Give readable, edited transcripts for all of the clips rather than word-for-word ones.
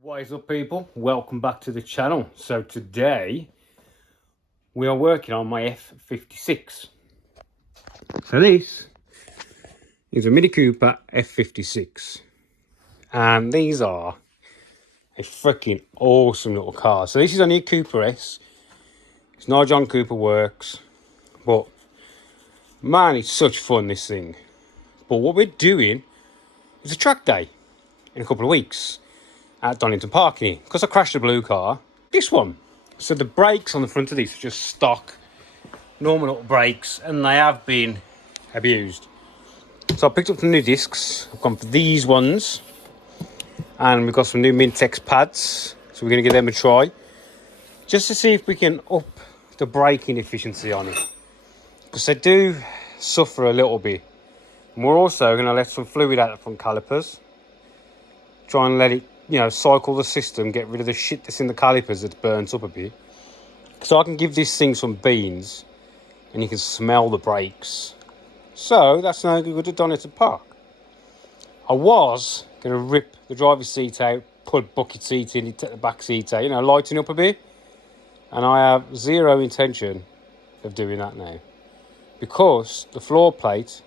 What is up, people? Welcome back to the channel. So today we are working on my F56. So this is a Mini Cooper F56, and these are a freaking awesome little car. So this is only a Cooper S. It's not a John Cooper Works, but man, it's such fun, this thing. But what we're doing is a track day in a couple of weeks at Donington Parking, because I crashed a blue car, this one. So the brakes on the front of these are just stock normal little brakes, and they have been abused. So I picked up some new discs. I've gone for these ones, and we've got some new Mintex pads, so we're going to give them a try just to see if we can up the braking efficiency on it, because they do suffer a little bit. And we're also going to let some fluid out the front calipers, try and let it, cycle the system, get rid of the shit that's in the calipers that's burnt up a bit, so I can give this thing some beans and you can smell the brakes. So that's no good at Donington Park. I was going to rip the driver's seat out, put bucket seat in, take the back seat out, lighten up a bit, and I have zero intention of doing that now, because the floor plate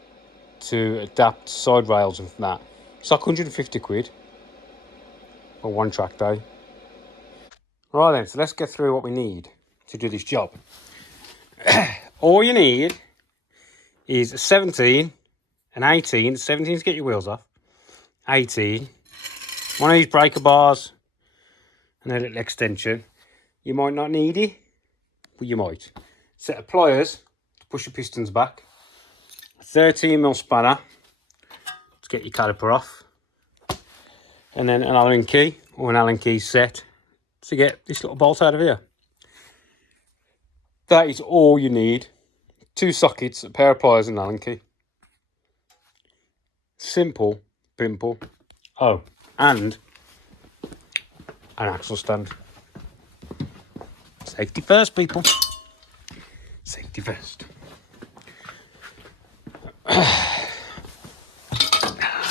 to adapt side rails and that, it's like 150 quid for one track day. Right then, so let's get through what we need to do this job. All you need is a 17, an 18, 17 to get your wheels off, 18, one of these breaker bars, and a little extension. You might not need it, but you might. Set of pliers to push your pistons back, a 13mm spanner to get your caliper off, and then an Allen key or an Allen key set to get this little bolt out of here. That is all you need. 2 sockets, a pair of pliers and an Allen key. Simple, pimple. Oh, and an axle stand. Safety first, people. Safety first.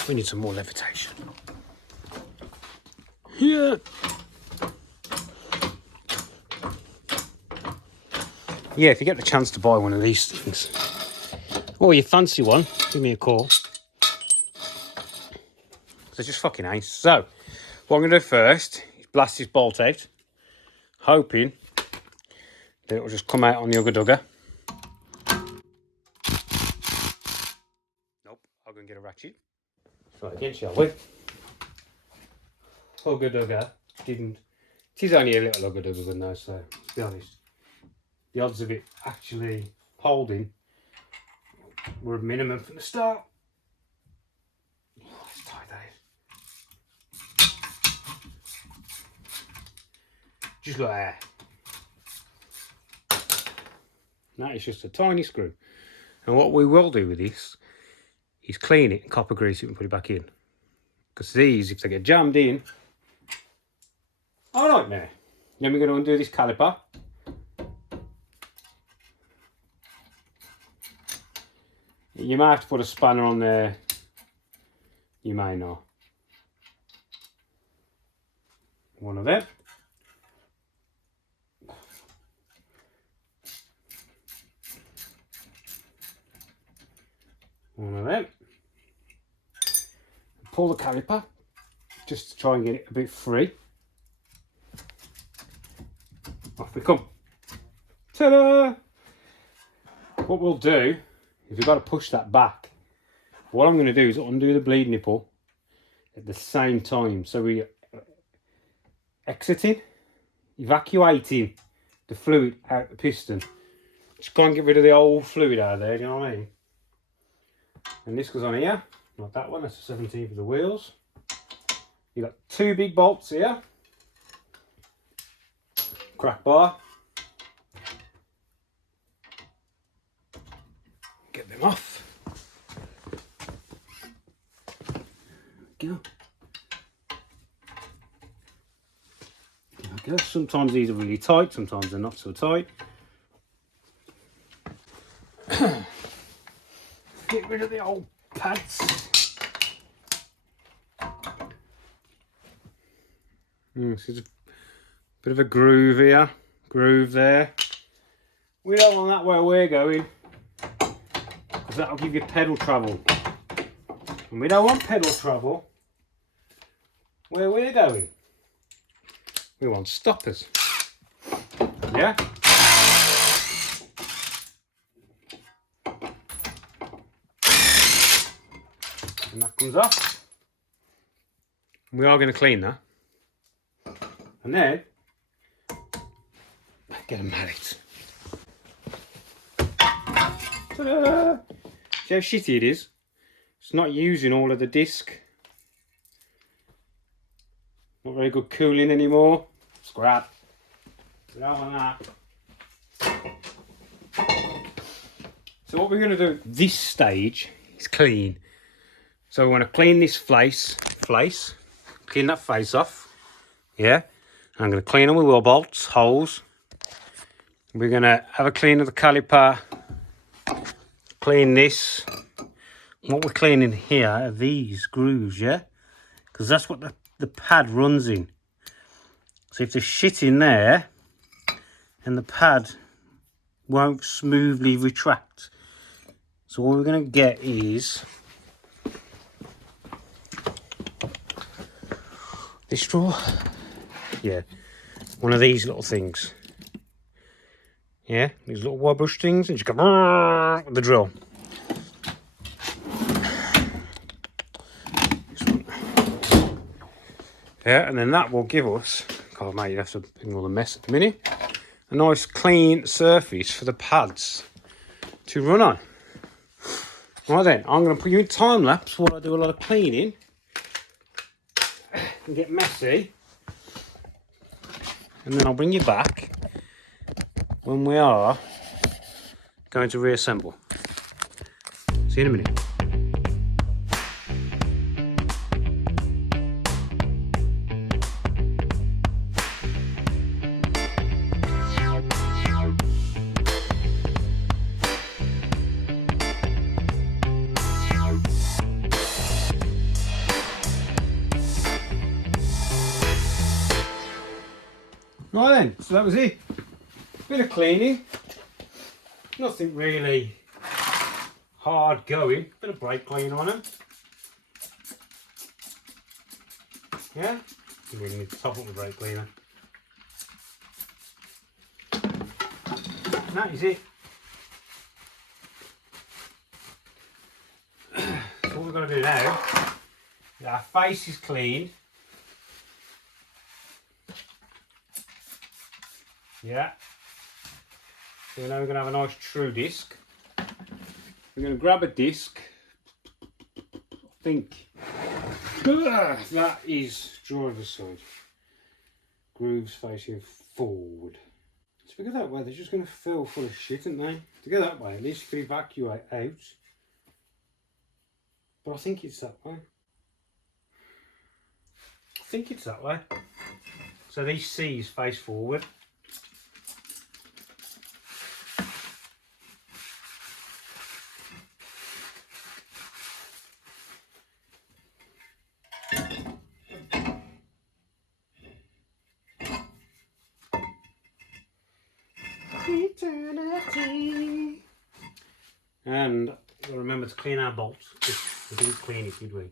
We need some more levitation. Yeah. Yeah, if you get the chance to buy one of these things, or you fancy one, give me a call. They're just fucking ace. So, what I'm going to do first is blast this bolt out, hoping that it will just come out on the Ugga Dugga. Nope, I'll go and get a ratchet. Try again, shall we? Ugga Dugga didn't. It is only a little Ugga Dugga now, so to be honest, the odds of it actually holding were a minimum from the start. Let's tie that in. Just like that. That is just a tiny screw. And what we will do with this is clean it and copper grease it and put it back in. Because these, if they get jammed in, oh nightmare. Then we're going to undo this caliper. You might have to put a spanner on there. You may not. One of them. One of them. Pull the caliper just to try and get it a bit free. Off we come. Ta-da! What we'll do is we've got to push that back. What I'm going to do is undo the bleed nipple at the same time. So we're evacuating the fluid out the piston. Just go and get rid of the old fluid out of there, you know what I mean? And this goes on here, not that one, that's the 17 for the wheels. You've got 2 big bolts here. Crack bar. Get them off. There we go. There we go. Sometimes these are really tight, sometimes they're not so tight. Get rid of the old pads. So there's a bit of a groove here, groove there. We don't want that where we're going, because that'll give you pedal trouble. And we don't want pedal trouble where we're going. We want stoppers. Yeah? And that comes off. We are going to clean that. And then, get a mallet. Ta-da! See how shitty it is? It's not using all of the disc. Not very good cooling anymore. Scrap. We don't want that. So what we're going to do at this stage is clean. So we want to clean this face, clean that face off. Yeah. I'm going to clean all the wheel bolts, holes. We're going to have a clean of the caliper. Clean this. What we're cleaning here are these grooves, yeah? Because that's what the pad runs in. So if there's shit in there, and the pad won't smoothly retract. So what we're going to get is this straw. Yeah, one of these little things. Yeah, these little wire brush things, and just go with the drill. Yeah, and then that will give us, God mate, you have to ignore the mess at the minute, a nice clean surface for the pads to run on. Right then, I'm going to put you in time lapse while I do a lot of cleaning and get messy, and then I'll bring you back when we are going to reassemble. See you in a minute. Right then, so that was it. Bit of cleaning. Nothing really hard going. Bit of brake clean on them. Yeah? You really need to top up the brake cleaner. And that is it. So what we're going to do now, our face is clean. Yeah. So now we're going to have a nice true disc. We're going to grab a disc. I think that is driver's side. Grooves facing forward. So if we go that way, they're just going to fill full of shit, aren't they? To go that way, at least you can evacuate out. But I think it's that way. I think it's that way. So these C's face forward. Eternity. And we'll remember to clean our bolts. We didn't clean it, did we?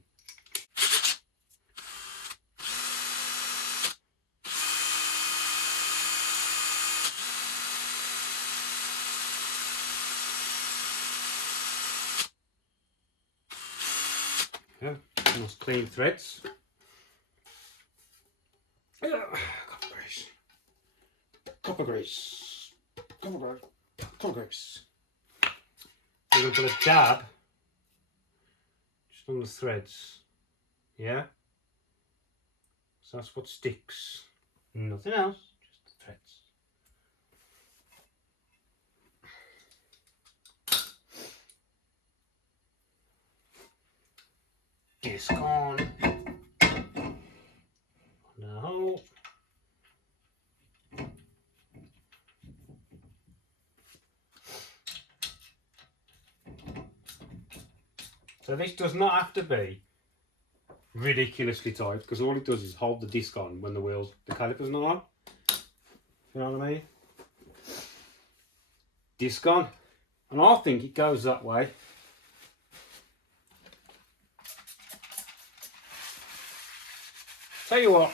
Yeah, nice clean threads. Copper grease. Copper grease. Copper grease. Copper grease. We're going to put a dab just on the threads. Yeah? So that's what sticks. Nothing else, just the threads. Disc on. No. So this does not have to be ridiculously tight, because all it does is hold the disc on when the caliper's not on. You know what I mean? Disc on. And I think it goes that way. Tell you what,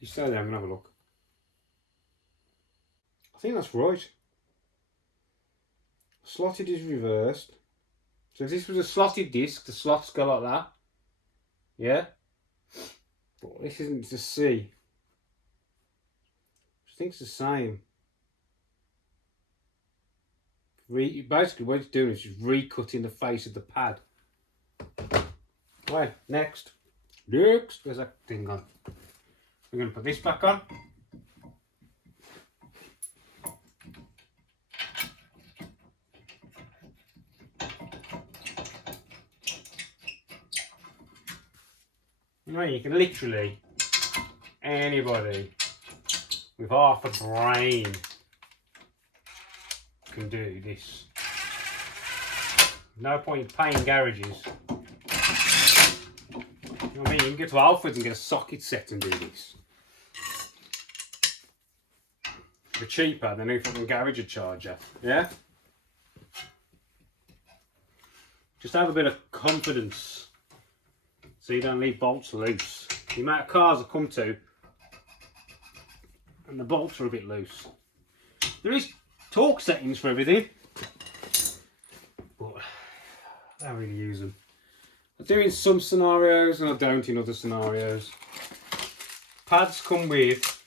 you stay there, I'm going to have a look. I think that's right. Slotted is reversed. So if this was a slotted disc, the slots go like that. Yeah? But this isn't to C. I think it's the same. Basically what it's doing is just recutting the face of the pad. Right, next. Next, where's that thing gone? We're going to put this back on. You can literally, anybody with half a brain can do this. No point in paying garages. You know what I mean? You can get to Alfred's and get a socket set and do this. They're cheaper than any fucking garage charger. Yeah? Just have a bit of confidence so you don't leave bolts loose. The amount of cars I come to and the bolts are a bit loose. There is torque settings for everything, but I don't really use them. I do in some scenarios and I don't in other scenarios. Pads come with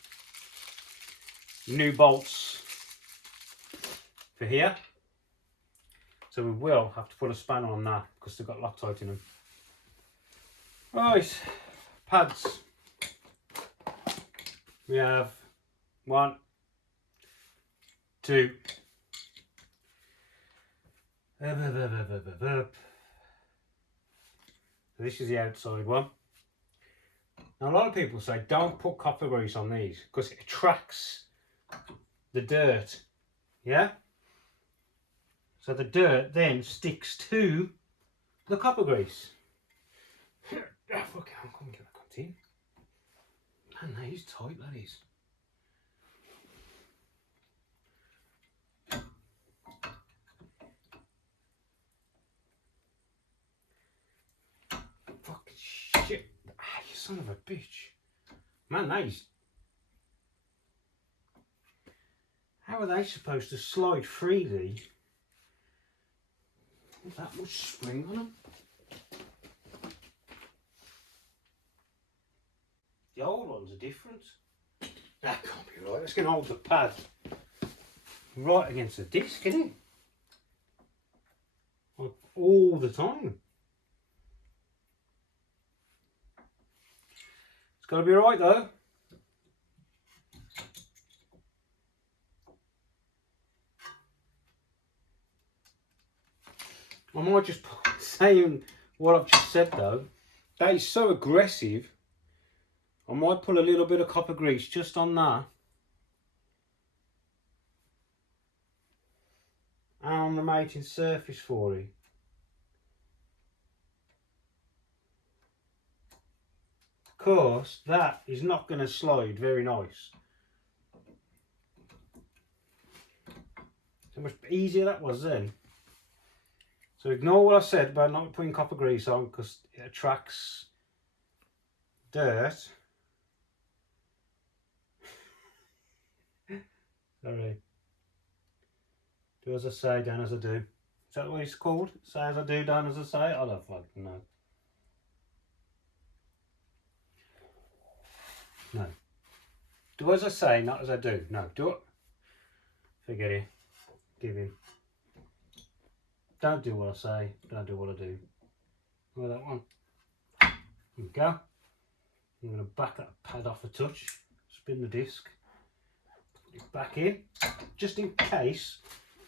new bolts for here, so we will have to put a spanner on that because they've got Loctite in them. Right, pads. We have 1, 2. This is the outside one. Now a lot of people say don't put copper grease on these because it attracts the dirt. Yeah? So the dirt then sticks to the copper grease. Oh, fuck it, I'm coming to get that contain. Man, that is tight, that is. Fucking shit. Ah, you son of a bitch. Man, that is... How are they supposed to slide freely with that much spring on them? The old ones are different. That can't be right. That's going to hold the pad right against the disc, isn't it? Like, all the time. It's got to be right though. I might just saying what I've just said though. That is so aggressive. I might put a little bit of copper grease just on that. And on the mating surface for it. Of course, that is not going to slide very nice. How much easier that was then. So ignore what I said about not putting copper grease on because it attracts dirt. Sorry. Do as I say, done as I do. Is that what it's called? Say as I do, done as I say? I don't fucking know. No. Do as I say, not as I do. No, do it. Forget it. Give in. Don't do what I say, don't do what I do. Well, that one. There we go. I'm going to back that pad off a touch. Spin the disc. Put it back in. Just in case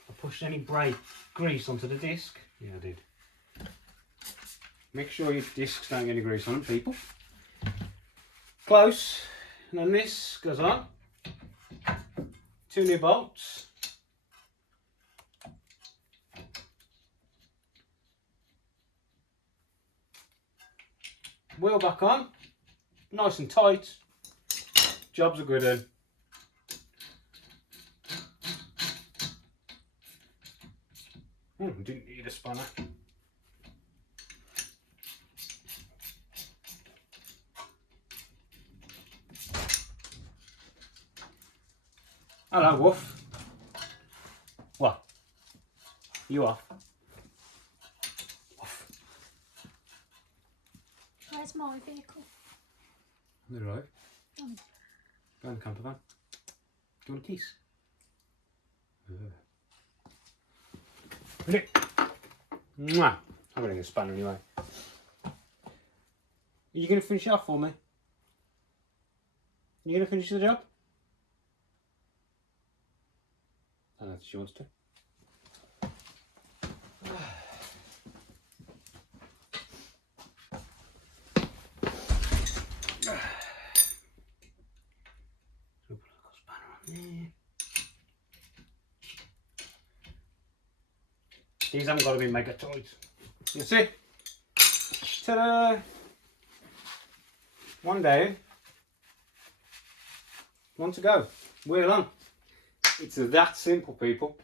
I pushed any brake grease onto the disc. Yeah, I did. Make sure your discs don't get any grease on them, people. Close. And then this goes on. 2 new bolts. Wheel back on. Nice and tight. Job's a good one. Didn't need a spanner. Hello, Wolf. What? You off? Wolf. Where's my vehicle? On the drive. Go in the camper van. Do you want a keys? Ready? Mwah. I'm going to get a spanner anyway. Are you going to finish it off for me? Are you going to finish the job? I don't know if she wants to. These haven't got to be mega tight. You see? Ta-da! One down. One to go. Wheel on. It's that simple, people.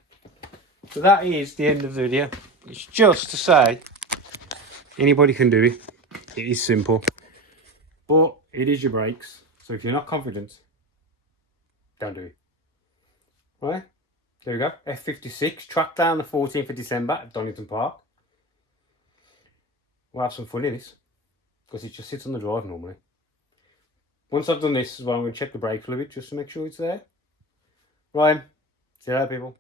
So that is the end of the video. It's just to say, anybody can do it. It is simple. But it is your brakes. So if you're not confident, don't do it. Right? There we go. F56. Track down the 14th of December at Donington Park. We'll have some fun in this. Because it just sits on the drive normally. Once I've done this as well, I'm going to check the brake fluid just to make sure it's there. Right. See you later, people.